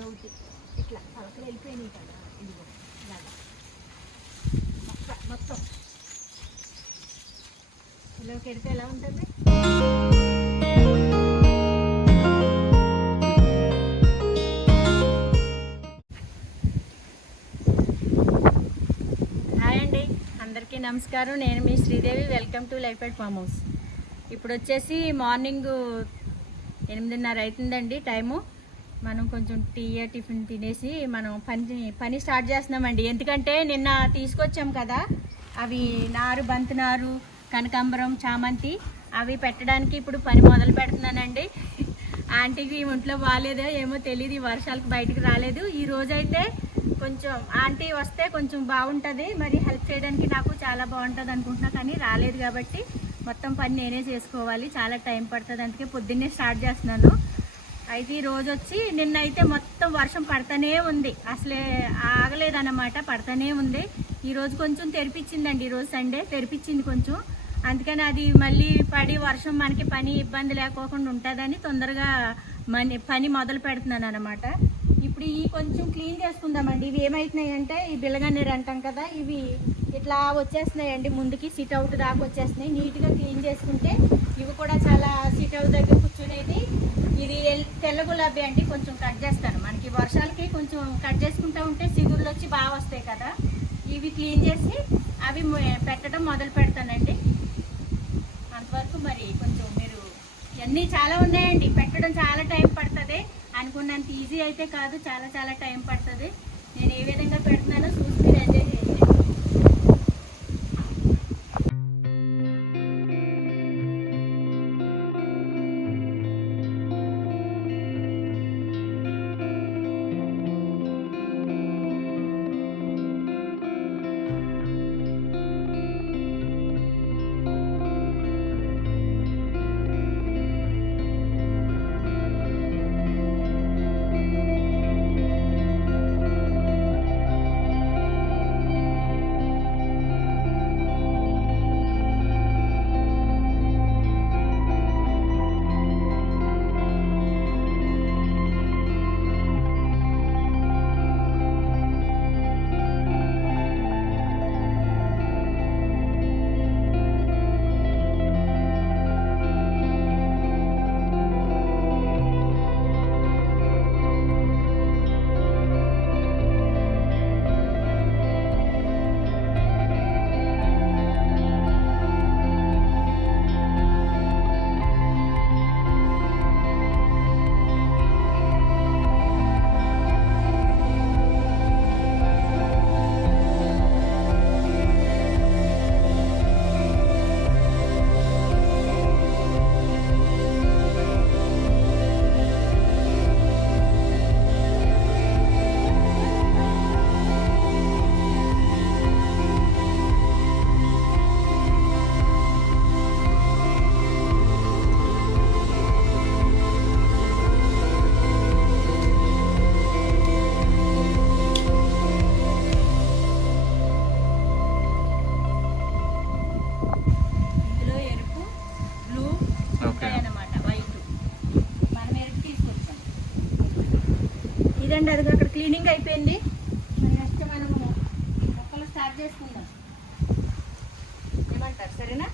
ఇదొకటి ఇట్లా పలకలు వెళ్ళిపోయినాయి కదా, ఇదిగో ఇలాగా మొత్తం ఇలాకి వెళ్తే ఎలా ఉంటుంది. హాయ్ అండి, అందరికీ నమస్కారం. నేను మీ Sridevi. Welcome to life at farm house. ఇప్పుడు వచ్చేసి మార్నింగ్ 8:30 అవుతుందండి టైము. మనం కొంచెం టిఫిన్ తినేసి మనం పని స్టార్ట్ చేస్తున్నామండి. ఎందుకంటే నిన్న తీసుకొచ్చాం కదా, అవి నారు, బంతి నారు, కనకాంబరం, చామంతి అవి పెట్టడానికి ఇప్పుడు పని మొదలు పెడుతున్నానండి. ఆంటీకి ఒంట్లో బాగాలేదో ఏమో తెలియదు, ఈ వర్షాలకు బయటికి రాలేదు. ఈ రోజైతే కొంచెం ఆంటీ వస్తే కొంచెం బాగుంటుంది, మరి హెల్ప్ చేయడానికి నాకు చాలా బాగుంటుంది అనుకుంటున్నా. కానీ రాలేదు కాబట్టి మొత్తం పని నేనే చేసుకోవాలి, చాలా టైం పడుతుంది. అందుకే పొద్దున్నే స్టార్ట్ చేస్తున్నాను. అయితే ఈ రోజు వచ్చి నిన్నైతే మొత్తం వర్షం పడుతూనే ఉంది, అసలే ఆగలేదన్నమాట, పడుతూనే ఉంది. ఈరోజు కొంచెం తెరిపించిందండి, ఈరోజు సండే తెరిపించింది కొంచెం. అందుకని అది మళ్ళీ పడి వర్షం మనకి పని ఇబ్బంది లేకోకుండా ఉంటుందని తొందరగా పని మొదలు పెడుతున్నాను అనమాట. ఇప్పుడు ఈ కొంచెం క్లీన్ చేసుకుందామండి. ఇవి ఏమవుతున్నాయి అంటే, ఈ బిల్లగన్నీరు అంటాం కదా, ఇవి ఇట్లా వచ్చేస్తున్నాయండి, ముందుకి సిట్ అవుట్ దాకా వచ్చేస్తున్నాయి. నీట్గా క్లీన్ చేసుకుంటే ఇవి కూడా చాలా సిట్ అవుట్ దగ్గర కూర్చునేది. ఇది తెల్ల గులాబీ అండి, కొంచెం కట్ చేస్తాను. మనకి వర్షాలకి కొంచెం కట్ చేసుకుంటూ ఉంటే సిగుర్లు వచ్చి బాగా వస్తాయి కదా. ఇవి క్లీన్ చేసి అవి పెట్టడం మొదలు పెడతానండి. అంతవరకు మరి కొంచెం మీరు ఇవన్నీ చాలా ఉన్నాయండి, పెట్టడం చాలా టైం పడుతుంది. అనుకున్నంత ఈజీ అయితే కాదు, చాలా చాలా టైం పడుతుంది. నేను ఏ విధంగా పెడుతున్నానో చూసి మీరు ఎంజాయ్ చేయండి. ఇదండి, అది అక్కడ క్లీనింగ్ అయిపోయింది. మరి నెక్స్ట్ మనము మొక్కలు స్టార్ట్ చేసుకుందాం, ఏమంటారు? సరేనా?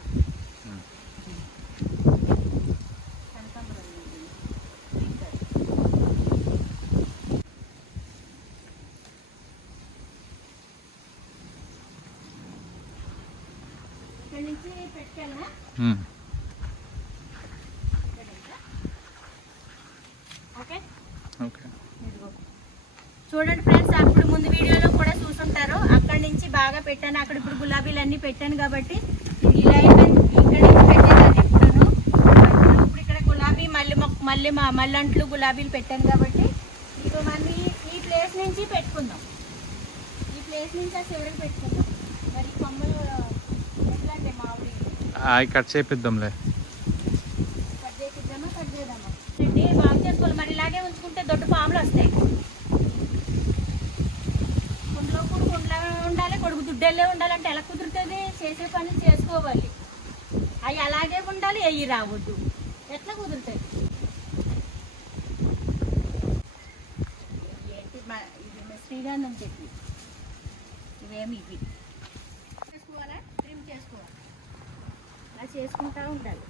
ఇక్కడి నుంచి పెట్టానా? Okay okay. చూడండి ఫ్రెండ్స్, అప్పుడు ముందు వీడియోలో కూడా చూసుంటారు, అక్కడి నుంచి బాగా పెట్టాను. అక్కడ ఇప్పుడు గులాబీలు అన్నీ పెట్టాను కాబట్టి ఇలా అయిపోయింది. ఇక్కడ నుంచి పెట్టేదాన్ని ఎప్పుడును. ఇప్పుడు ఇక్కడ గులాబీ మల్లంట్లు గులాబీలు పెట్టాను కాబట్టి ఇప్పుడు మళ్ళీ ఈ ప్లేస్ నుంచి పెట్టుకుందాం. ఈ ప్లేస్ నుంచి ఆ చివరికి పెట్టుకుందాం. మరి కొమ్మలు ఎట్లా అంటే మామిడి కట్ చేపిద్దాంలే, కట్ చేపిద్దామా, కట్ చేద్దామా బాగా చేసుకోవాలి. మరి ఇలాగే ఉంచుకుంటే దొడ్డు పాములు వస్తాయి. ఉండాలి, కొడుకు దుడ్డెళ్ళే ఉండాలంటే ఎలా కుదురుతుంది? చేసే పని చేసుకోవాలి, అవి అలాగే ఉండాలి, అవి రావద్దు, ఎట్లా కుదురుతాయి? శ్రీగంధం చెట్లు ఇవేమి ఇవి చేసుకోవాలా ట్రిమ్ చేసుకోవాలి అలా చేసుకుంటూ ఉండాలి.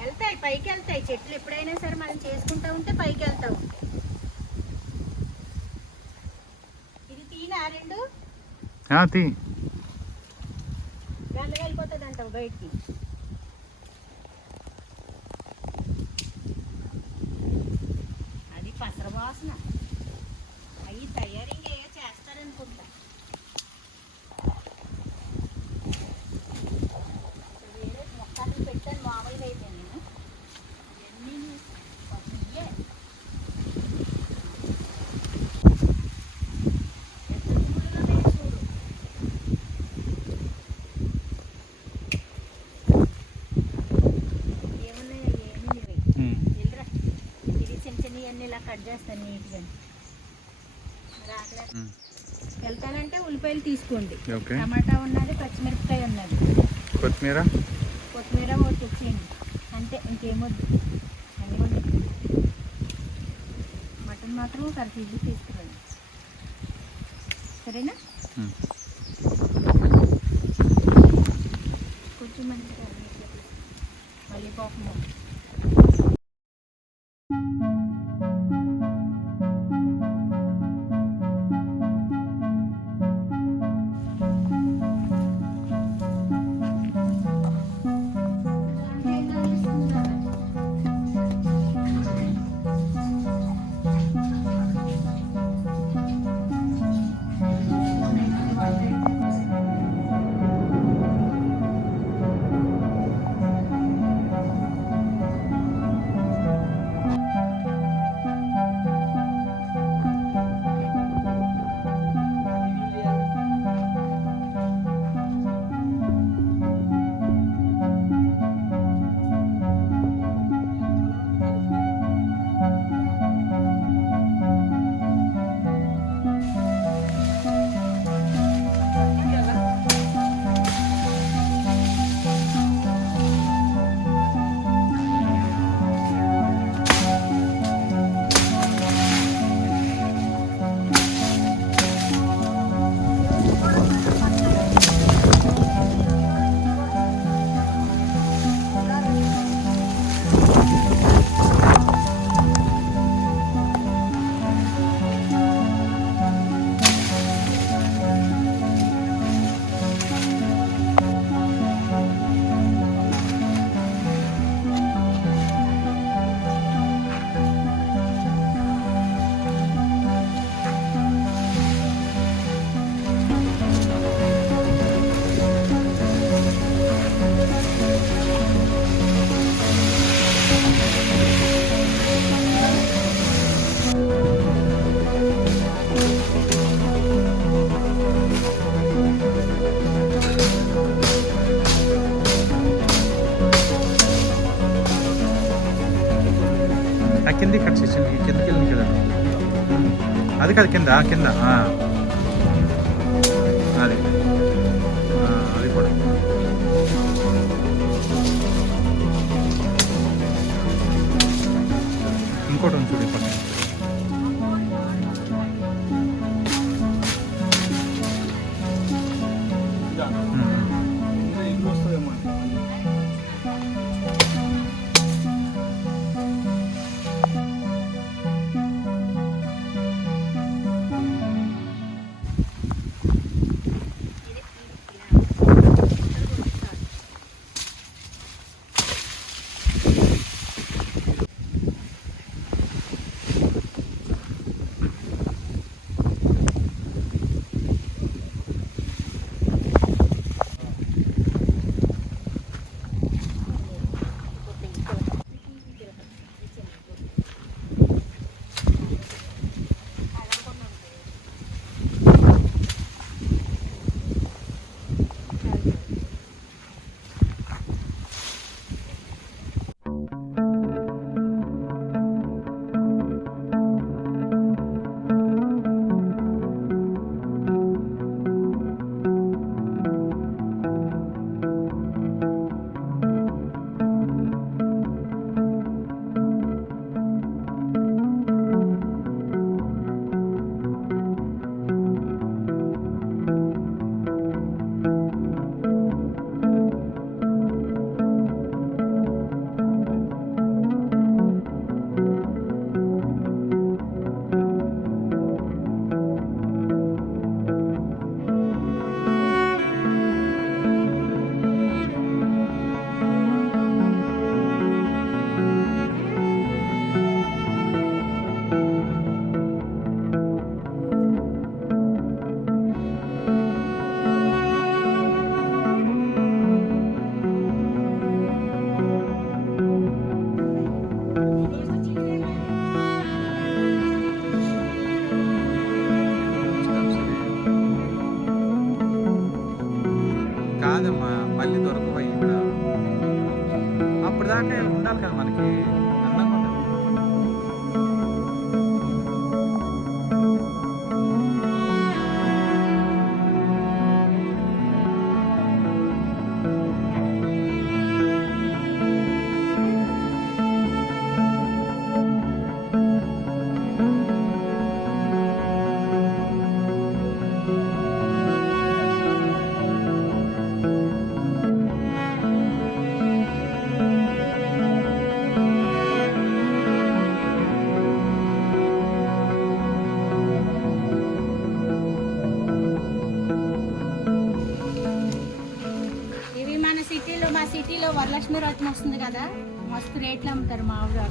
వెళ్తాయి పైకి వెళ్తాయి చెట్లు ఎప్పుడైనా సరే మనం చేసుకుంటూ ఉంటే పైకి వెళ్తూ ఉంటాయి. ఇది తీనా రెండు తీ గంటగా వెళ్ళిపోతుంది అంటావు బయటికి. అది పసర వాసన అవి తయారీగా ఏదో చేస్తారనుకుంటా. వేరే మొక్కలు పెట్టాను మామూలుగా అయితే నేను ఇవన్నీ ఇవే ఇలా కట్ చేస్తాను నీట్గా. వెళ్తానంటే ఉల్లిపాయలు తీసుకోండి, ఓకే. టమాటా ఉన్నది, పచ్చిమిరపకాయ ఉన్నది, కొత్తిమీర ఒకటి తెచ్చేయండి అంతే, ఇంకేమొద్దు. అన్నీ వండి మటన్ మాత్రం ఒక కేజీ తీసుకురండి సరేనా. కొంచెం మంచిగా మళ్ళీ పోకము. కింద కట్ చేసింది, కిందకి వెళ్ళింది కదా. అది కాదు కింద కింద అది అది కూడా ఇంకోటి ఉంది చూడు పక్కన. అంటే ఉండాలి కదా మనకి అందంగా ఉండాలి. ఇవి మన సిటీలో, మా సిటీలో వరలక్ష్మి వ్రతం వస్తుంది కదా, మస్తు రేట్లు అమ్ముతారు మా ఊరు.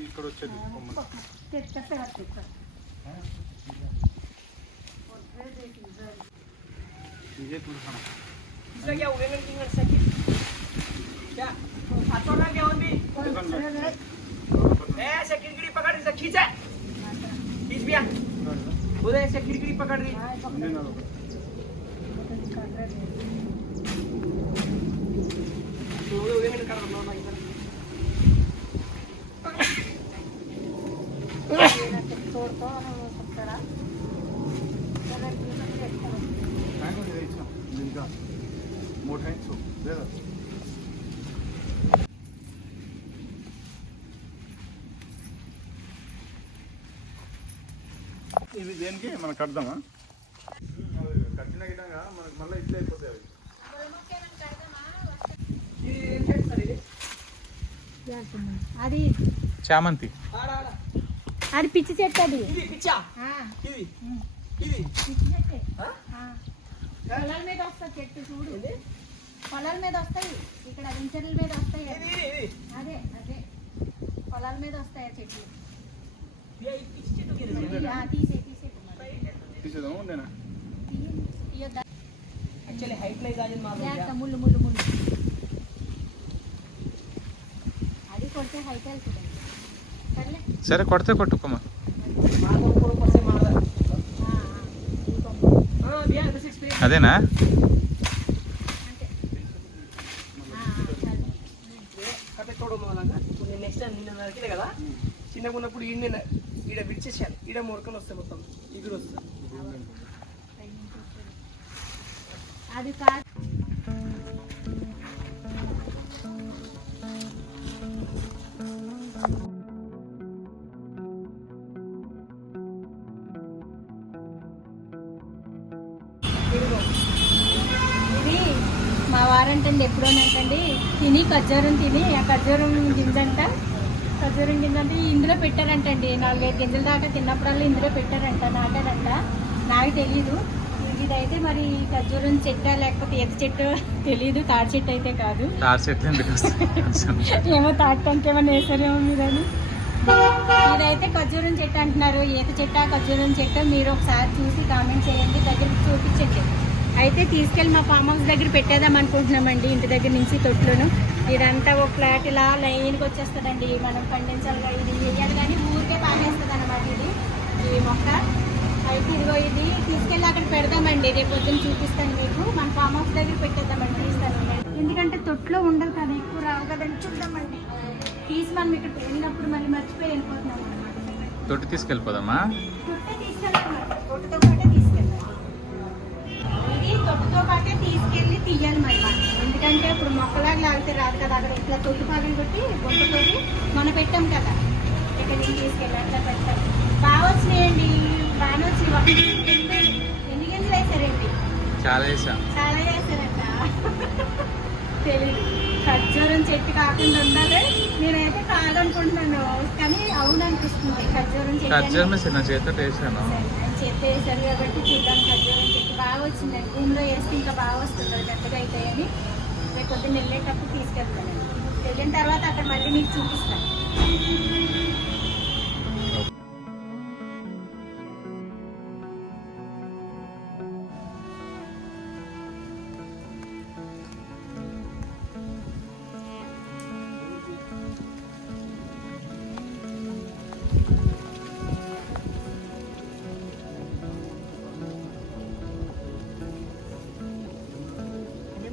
ఇక్కడ వచ్చేది ये तू खाना इसका क्या हुए में किंग सकी क्या हाथों ना क्या होती ऐसे किरकिरी पकड़ इसे खींचा खींच बिया उधर ऐसे किरकिरी पकड़ रही तो हुए में कर रहा ना इधर मोठा ఇది దేనికి మనం కడదామా కట్టిన గిటంగా మనకు మళ్ళీ ఇట్లా అయిపోతాయి అవి అది చామంతి అది పిచ్చి చెట్టు, అది ఇది పిచ్చా ఆ, ఇది ఇది పిచ్చి చెట్టే. ఆ? ఆ. పొలాల మీద వస్తాయి చెట్టు, చూడు పొలాల మీద వస్తాయి, ఇక్కడ వెంచర్ల మీద వస్తాయి. ఇది ఇది అదే అదే పొలాల మీద వస్తాయి ఆ చెట్లు. ये पिच्ची चेटू के తీసే తీసేదాము నేనా తీయొద్దా, एक्चुअली हाइट नहीं गाजन मार జాగ్రత్త, ముళ్ళు ముళ్ళు ముళ్ళు. అది కొడితే హైట్ వెళ్తుంది. సర్లే, సరే కొడితే కొట్టుకోమా मार दो ऊपर से मार दो ఆ, ఆ, ఈ కొమ్మ. हां बिया दिस एक्सपीरियंस అదేనా అంతే. ఆ, సరే. కట్ట తోడు మొదలంగా ఇప్పుడు నెక్స్ట్ టైం నిన్న నరికిలే కదా చిన్నగా ఉన్నప్పుడు ఈడ విడిచేసేయాలి, ఈడ మొరకలు వస్తాయి మొత్తం ఇగురు వస్తాయి. అది కాదు, ఇది మా వారంటే అండి ఎప్పుడోనంటండి తిని ఖర్జూరం తిని ఆ ఖర్జూరం గింజంట ఇందులో పెట్టారంటండి 4-5 గింజల దాకా తిన్నప్పుడల్లా ఇందులో పెట్టారంట నాటారంట. నాకు తెలీదు ఇదైతే మరి ఖర్జూరం చెట్టు లేకపోతే ఎద్దు చెట్టు తెలీదు. తాడి చెట్టు అయితే కాదు. ఏమో తాటడానికి ఏమన్నా వేసారేమో మీరని. ఇదైతే ఖర్జూరం చెట్టు అంటున్నారు. ఈత చెట్టు ఖర్జూరం చెట్టు మీరు ఒకసారి చూసి కామెంట్ చేయండి, దగ్గరికి చూపించండి. అయితే తీసుకెళ్ళి మా ఫామ్ హౌస్ దగ్గర పెట్టేద్దాం అనుకుంటున్నామండి. ఇంటి దగ్గర నుంచి తొట్లును ఇదంతా ఒక ఫ్లాట్ ఇలా లైన్కి వచ్చేస్తుందండి. మనం పండించాలిగా ఇది వేయాలి కానీ ఊరికే పానేస్తుంది అనమాట ఇది ఈ మొక్క. అయితే ఇదిగో ఇది తీసుకెళ్ళి అక్కడ పెడదామండి. రేపు పొద్దున్న చూపిస్తాను మీకు. మన ఫామ్ హౌస్ దగ్గర పెట్టేద్దామండి. తీస్తాను ఎందుకంటే తొట్లో ఉండదు కదా, ఎక్కువ రావు కదండి. చూద్దామండి తీసి మనం ఇక్కడ వెళ్ళినప్పుడు మళ్ళీ మర్చిపోయి వెళ్ళిపోతున్నాం అనమాట. తొట్టి తీసుకెళ్ళిపోదామా? తొట్టే తీసుకెళ్ళాలి, తొట్టుతో పాటే తీసుకెళ్ళాలి. ఇది తొట్టుతో పాటే తీసుకెళ్ళి తీయాలి మరి మనం. ఎందుకంటే ఇప్పుడు మొక్కలాగా లాగితే రాదు కదా. అక్కడ ఇట్లా తొట్టు పాలు కొట్టి గుంటతో మనం పెట్టాం కదా, ఇక్కడ నుంచి తీసుకెళ్ళి అట్లా పెట్టాం. బాగా వచ్చినాయండి, బాగానే వచ్చినాయి. ఎన్ని గింజలు వేసారండి? చాలా వేసా. చాలా వేసారంట. తెలీదు. ఖర్జూరం చెట్టు కాకుండా ఉండాలి. నేనైతే కాదనుకుంటున్నాను కానీ అవును అనిపిస్తుంది. ఖర్జూరం ఖర్జూరం చిన్న చేతితో వేసాను. చెట్టు వేసారు కాబట్టి చూద్దాం. ఖర్జూరం చెట్టు బాగా వచ్చిందండి. భూమిలో వేస్తే ఇంకా బాగా వస్తుంది, అది గట్టిగా అవుతాయని. రేపు పొద్దున్న వెళ్ళేటప్పుడు తీసుకెళ్తాను. వెళ్ళిన తర్వాత అక్కడ మళ్ళీ మీకు చూపిస్తాను.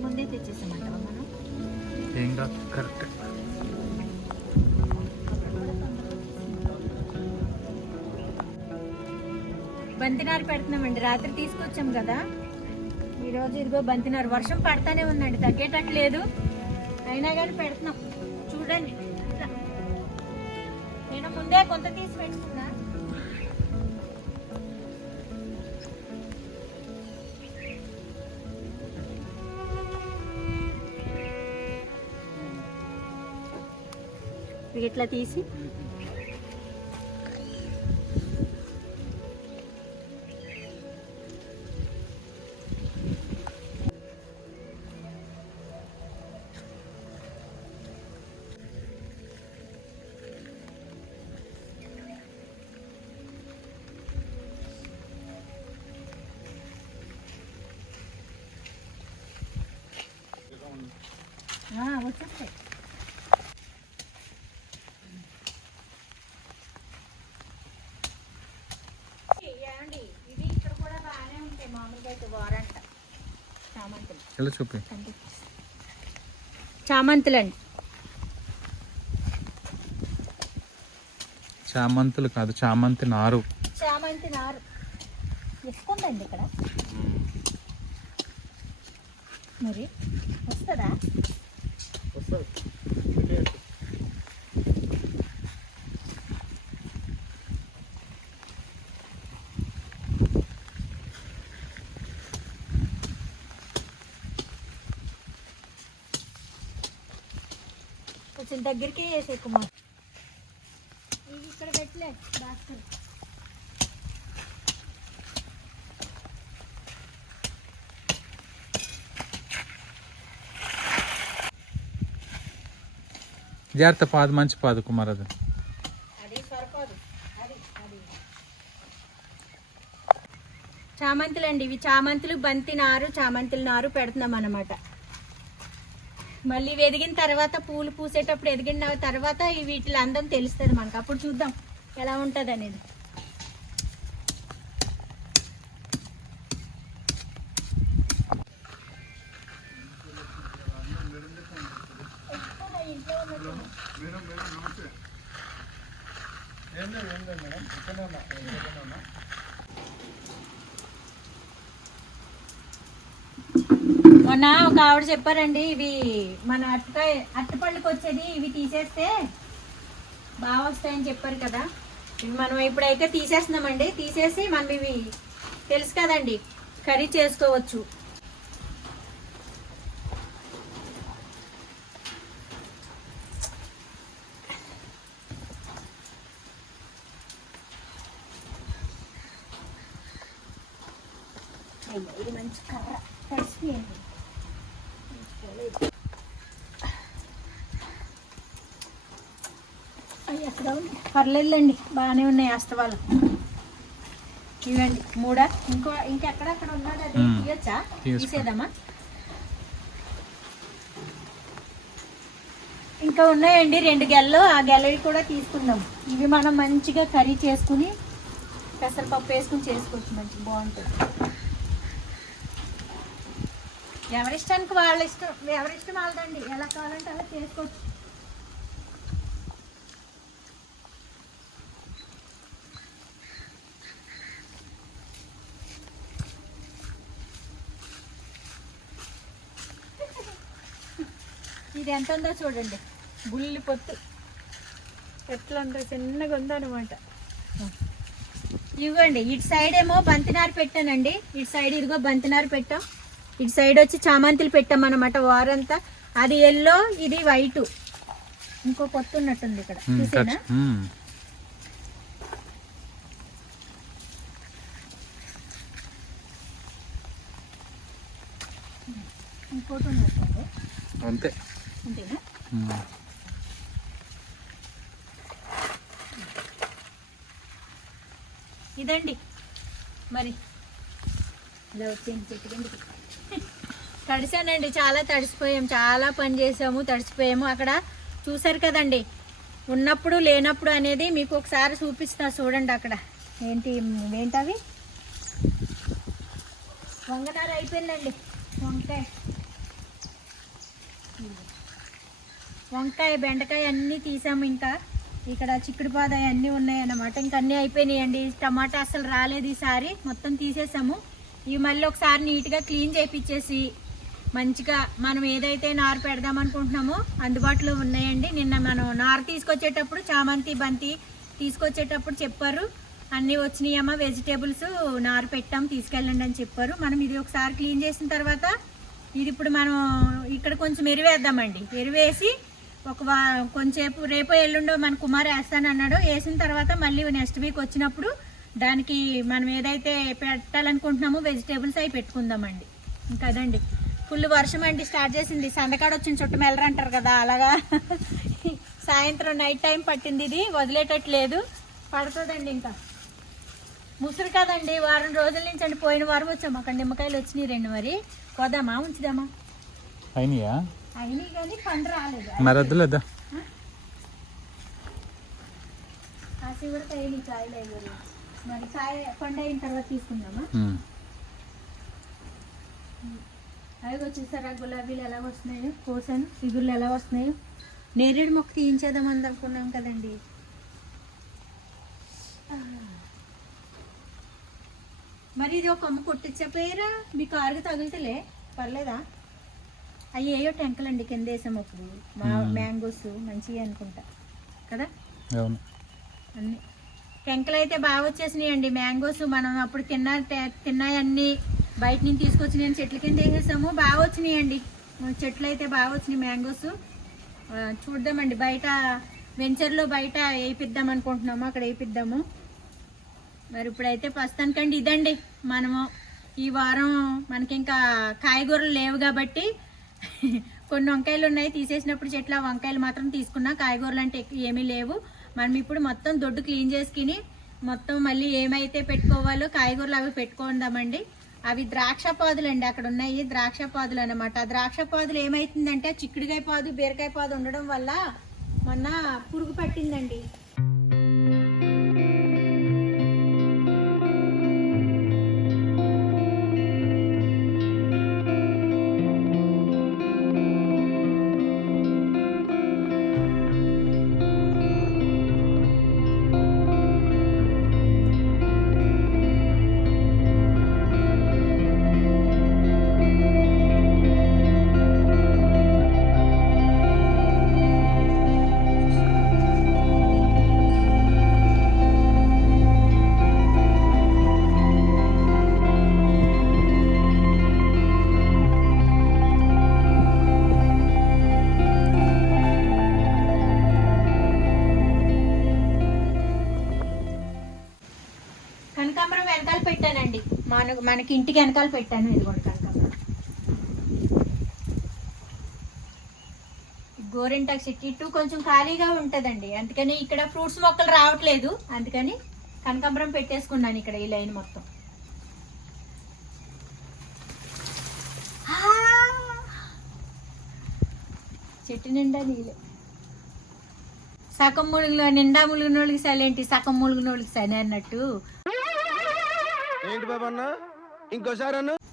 ముందే తెచ్చేసామంటావా మనం? ఏం కాదు, కరెక్ట్. బంతినారు పెడుతున్నామండి. రాత్రి తీసుకొచ్చాం కదా, ఈరోజు ఇదిగో బంతినారు. వర్షం పడతానే ఉందండి, తగ్గేటట్లేదు. అయినా కానీ పెడుతున్నాం. చూడండి నేను ముందే కొంత తీసి పెట్టుకున్నా. ఇట్లా తీసి వచ్చేస్తాయి. ఇది ఇక్కడ కూడా బాగానే ఉంటాయి. మామూలుగా అయితే వారంట చామంతులు. ఎలా చూపి. చామంతులండి. చామంతులు కాదు, చామంతి నారు. చామంతి నారు ఎక్కువందండి ఇక్కడ. మరి వస్తుందా? కొంచెం దగ్గరికి వేసే కుమార్. ఇవి ఇక్కడ పెట్టలే డాక్టర్. జాగ్రత్త, పాదు మంచి పాదు కుమార్. అది అది సరిపోదు. అది అది చామంతులు అండి. ఇవి చామంతులు, బంతి నారు, చామంతుల నారు పెడుతున్నాం అన్నమాట. మళ్ళీ ఎదిగిన తర్వాత పూలు పూసేటప్పుడు ఎదిగిన తర్వాత వీటి అందం తెలుస్తుంది మనకు. అప్పుడు చూద్దాం ఎలా ఉంటుంది అనేది. మొన్న ఒక ఆవిడ చెప్పారండి, ఇవి మన అరటిపళ్ళకి వచ్చేది ఇవి తీసేస్తే బాగా వస్తాయని చెప్పారు కదా. ఇవి మనం ఇప్పుడైతే తీసేస్తున్నామండి. తీసేసి మనం ఇవి తెలుసు కదండి కర్రీ చేసుకోవచ్చు. అయ్యో ఇది మంచి కర్ర తడిసిపోయింది. అవి ఎక్కడ ఉంది? పర్లేదులేండి, బాగానే ఉన్నాయి అస్తవాలు. ఇవ్వండి మూడా, ఇంకెక్కడక్కడ ఉన్నది అది తీయొచ్చా? తీసేద్దామా? ఇంకా ఉన్నాయండి 2 గెలలు, ఆ గెలవి కూడా తీసుకుందాం. ఇవి మనం మంచిగా కర్రీ చేసుకుని పెసరపప్పు వేసుకుని చేసుకోవచ్చు, మంచిగా బాగుంటుంది. ఎవరిష్టానికి వాళ్ళ ఇష్టం, ఎవరిష్టం వాళ్ళదండి, ఎలా కావాలంటే అలా చేసుకోవచ్చు. ఇది ఎంత ఉందో చూడండి, బుల్లి పొత్తు ఎట్లా ఉందో, చిన్నగా ఉందన్నమాట. ఇవ్వండి, ఇటు సైడ్ ఏమో బంతినారు పెట్టానండి, ఇటు సైడ్ ఇదిగో బంతినారు పెట్టాం, ఇటు సైడ్ వచ్చి చామంతులు పెట్టాం అన్నమాట వారంతా. అది ఎల్లో, ఇది వైట్. ఇంకో పొత్తు ఉన్నట్టుంది ఇక్కడ, చూసేనా? ఇంకోటి ఉన్నట్టుంది, అంతే. అంతేనా? ఇదండి మరి ఇలా వచ్చేయండి చెట్టుకండి. తడిసానండి, చాలా తడిసిపోయాం, చాలా పని చేసాము, తడిసిపోయాము. అక్కడ చూసారు కదండి, ఉన్నప్పుడు లేనప్పుడు అనేది మీకు ఒకసారి చూపిస్తా చూడండి. అక్కడ ఏంటవి వంగనారు అయిపోయిందండి. వంకాయ బెండకాయ అన్నీ తీసాము. ఇంకా ఇక్కడ చిక్కుడు పాదాయి అన్నీ ఉన్నాయి అన్నమాట. ఇంకా అన్నీ అయిపోయినాయండి. టమాటా అసలు రాలేదు ఈసారి, మొత్తం తీసేసాము. ఇవి మళ్ళీ ఒకసారి నీట్గా క్లీన్ చేయించేసి మంచిగా మనం ఏదైతే నారు పెడదాం అనుకుంటున్నామో అందుబాటులో ఉన్నాయండి. నిన్న మనం నారు తీసుకొచ్చేటప్పుడు చామంతి బంతి తీసుకొచ్చేటప్పుడు చెప్పారు, అన్నీ వచ్చినాయమ్మా వెజిటేబుల్స్, నారు పెట్టాం తీసుకెళ్ళండి అని చెప్పారు. మనం ఇది ఒకసారి క్లీన్ చేసిన తర్వాత ఇది ఇప్పుడు మనం ఇక్కడ కొంచెం ఎరువేద్దామండి. ఎరువేసి కొంచెంసేపు రేపో ఎల్లుండో మన కుమార్ వేస్తానన్నాడు. వేసిన తర్వాత మళ్ళీ నెక్స్ట్ వీక్ వచ్చినప్పుడు దానికి మనం ఏదైతే పెట్టాలనుకుంటున్నామో వెజిటేబుల్స్ అవి పెట్టుకుందామండి. ఇంకా అదండి, ఫుల్ వర్షం అండి స్టార్ట్ చేసింది. సందకాడ వచ్చిన చుట్టూ మెల్లరంటారు కదా, అలాగా సాయంత్రం నైట్ టైం పట్టింది. ఇది వదిలేటట్లేదు, పడుతుందండి. ఇంకా ముసురు కదండి, వారం రోజుల నుంచి అండి. పోయిన వారం వచ్చాము, అక్కడ నిమ్మకాయలు వచ్చినాయి 2. మరి పోదామా ఉంచుదామా? అయినాయా? అయినాయి కానీ పండు రాలేదు. మరి వద్దులేదా? కాసి కూడా అయినాయి కాయలు అయ్యారు. మరి కాయ పండు అయిన తర్వాత తీసుకుందామా? అవి వచ్చేసారా గులాబీలు ఎలా వస్తున్నాయో, కోసాను ఫిగుర్లు ఎలా వస్తున్నాయో. నేరేడు మొక్క తీయించేద్దామని అనుకున్నాం కదండి. మరి ఇది ఒక కొమ్మ కొట్టించపోయారా? మీ కారుకి తగులుతలే పర్లేదా? అవి ఏయో టెంకలండి కింద వేసాము అప్పుడు. మ్యాంగోస్ మంచిగా అనుకుంటా కదా. అవును, అన్నీ టెంకలు అయితే బాగా వచ్చేసినాయి అండి. మ్యాంగోస్ మనం అప్పుడు తిన్నాయన్నీ బయట నుంచి తీసుకొచ్చినాయి, చెట్ల కింద వేసేసాము, బాగా వచ్చినాయండి చెట్లు అయితే, బాగా వచ్చినాయి మ్యాంగోస్. చూద్దామండి, బయట వెంచర్లో బయట వేయిద్దాం అనుకుంటున్నాము, అక్కడ వేయిద్దాము. మరి ఇప్పుడైతే ప్రస్తుతానికండి ఇదండి. మనము ఈ వారం మనకి ఇంకా కాయగూరలు లేవు కాబట్టి కొన్ని వంకాయలు ఉన్నాయి, తీసేసినప్పుడు చెట్ల వంకాయలు మాత్రం తీసుకున్నా, కాయగూరలు అంటే ఏమీ లేవు. మనం ఇప్పుడు మొత్తం దొడ్డు క్లీన్ చేసుకుని మొత్తం మళ్ళీ ఏమైతే పెట్టుకోవాలో కాయగూరలు అవి పెట్టుకుందామండి. అవి ద్రాక్ష పాదులు అండి, అక్కడ ఉన్నాయి ద్రాక్ష పాదులు అనమాట. ఆ ద్రాక్ష పాదులు ఏమైతుందంటే చిక్కుడుకాయ పాదు బీరకాయ పాదు ఉండడం వల్ల మొన్న పురుగు పట్టిందండి. మనకి ఇంటికి వెనకాల పెట్టాను. ఇది కూడా కనకాంబరం. గోరింటాకు చెట్టు ఇటు కొంచెం ఖాళీగా ఉంటుందండి, అందుకని ఇక్కడ ఫ్రూట్స్ మొక్కలు రావట్లేదు, అందుకని కనకాంబరం పెట్టేసుకున్నాను ఇక్కడ ఈ లైన్ మొత్తం. చెట్టు నిండా నీళ్ళు. సగం ములుగులో నిండా ములుగునోళ్ళకి సైలెంట్, సగం ములుగునోళ్ళకి సైన్ అన్నట్టు.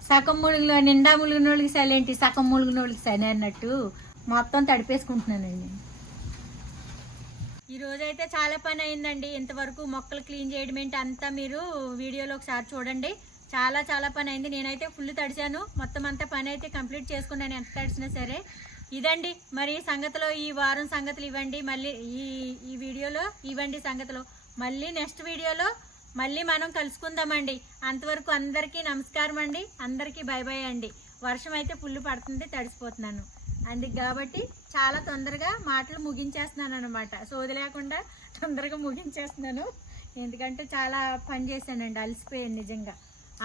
సగం ములుగులో నిండా ములుగునోళ్ళకి సైలెంట్, సగం ములుగునోళ్ళకి సైన్ అన్నట్టు మొత్తం తడిపేసుకుంటున్నానండి. ఈ రోజైతే చాలా పని అయిందండి. ఇంతవరకు మొక్కలు క్లీన్ చేయడం ఏంటి అంతా మీరు వీడియోలో ఒకసారి చూడండి. చాలా చాలా పని అయింది. నేనైతే ఫుల్ తడిచాను. మొత్తం అంతా పని అయితే కంప్లీట్ చేసుకున్నాను, ఎంత తడిచినా సరే. ఇదండి మరి సంగతిలో, ఈ వారం సంగతులు ఇవ్వండి. మళ్ళీ ఈ వీడియోలో ఇవ్వండి సంగతిలో. మళ్ళీ నెక్స్ట్ వీడియోలో మళ్ళీ మనం కలుసుకుందామండి. అంతవరకు అందరికీ నమస్కారం అండి. అందరికీ బై బై అండి. వర్షం అయితే ఫుల్ పడుతుంది, తడిసిపోతున్నాను. అందుకు కాబట్టి చాలా తొందరగా మాటలు ముగించేస్తున్నాను అనమాట. సోది లేకుండా తొందరగా ముగించేస్తున్నాను, ఎందుకంటే చాలా పని చేశానండి, అలసిపోయాను నిజంగా.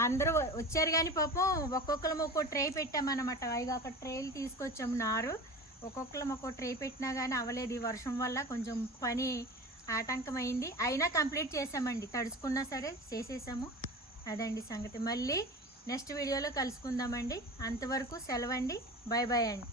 అందరూ వచ్చారు కానీ పాపం ఒక్కొక్కరం ఒక్కో ట్రే పెట్టామన్నమాట. ఇక అక్కడ ట్రేలు తీసుకొచ్చాము నారు, ఒక్కొక్కరం ఒక్కో ట్రే పెట్టినా కానీ అవ్వలేదు. ఈ వర్షం వల్ల కొంచెం పని ఆటంకమైంది, అయినా కంప్లీట్ చేసామండి. తడుచుకున్నా సరే చేసేసాము. అదండి సంగతి. మళ్ళీ నెక్స్ట్ వీడియోలో కలుసుకుందామండి. అంతవరకు సెలవండి. బై బై అండి.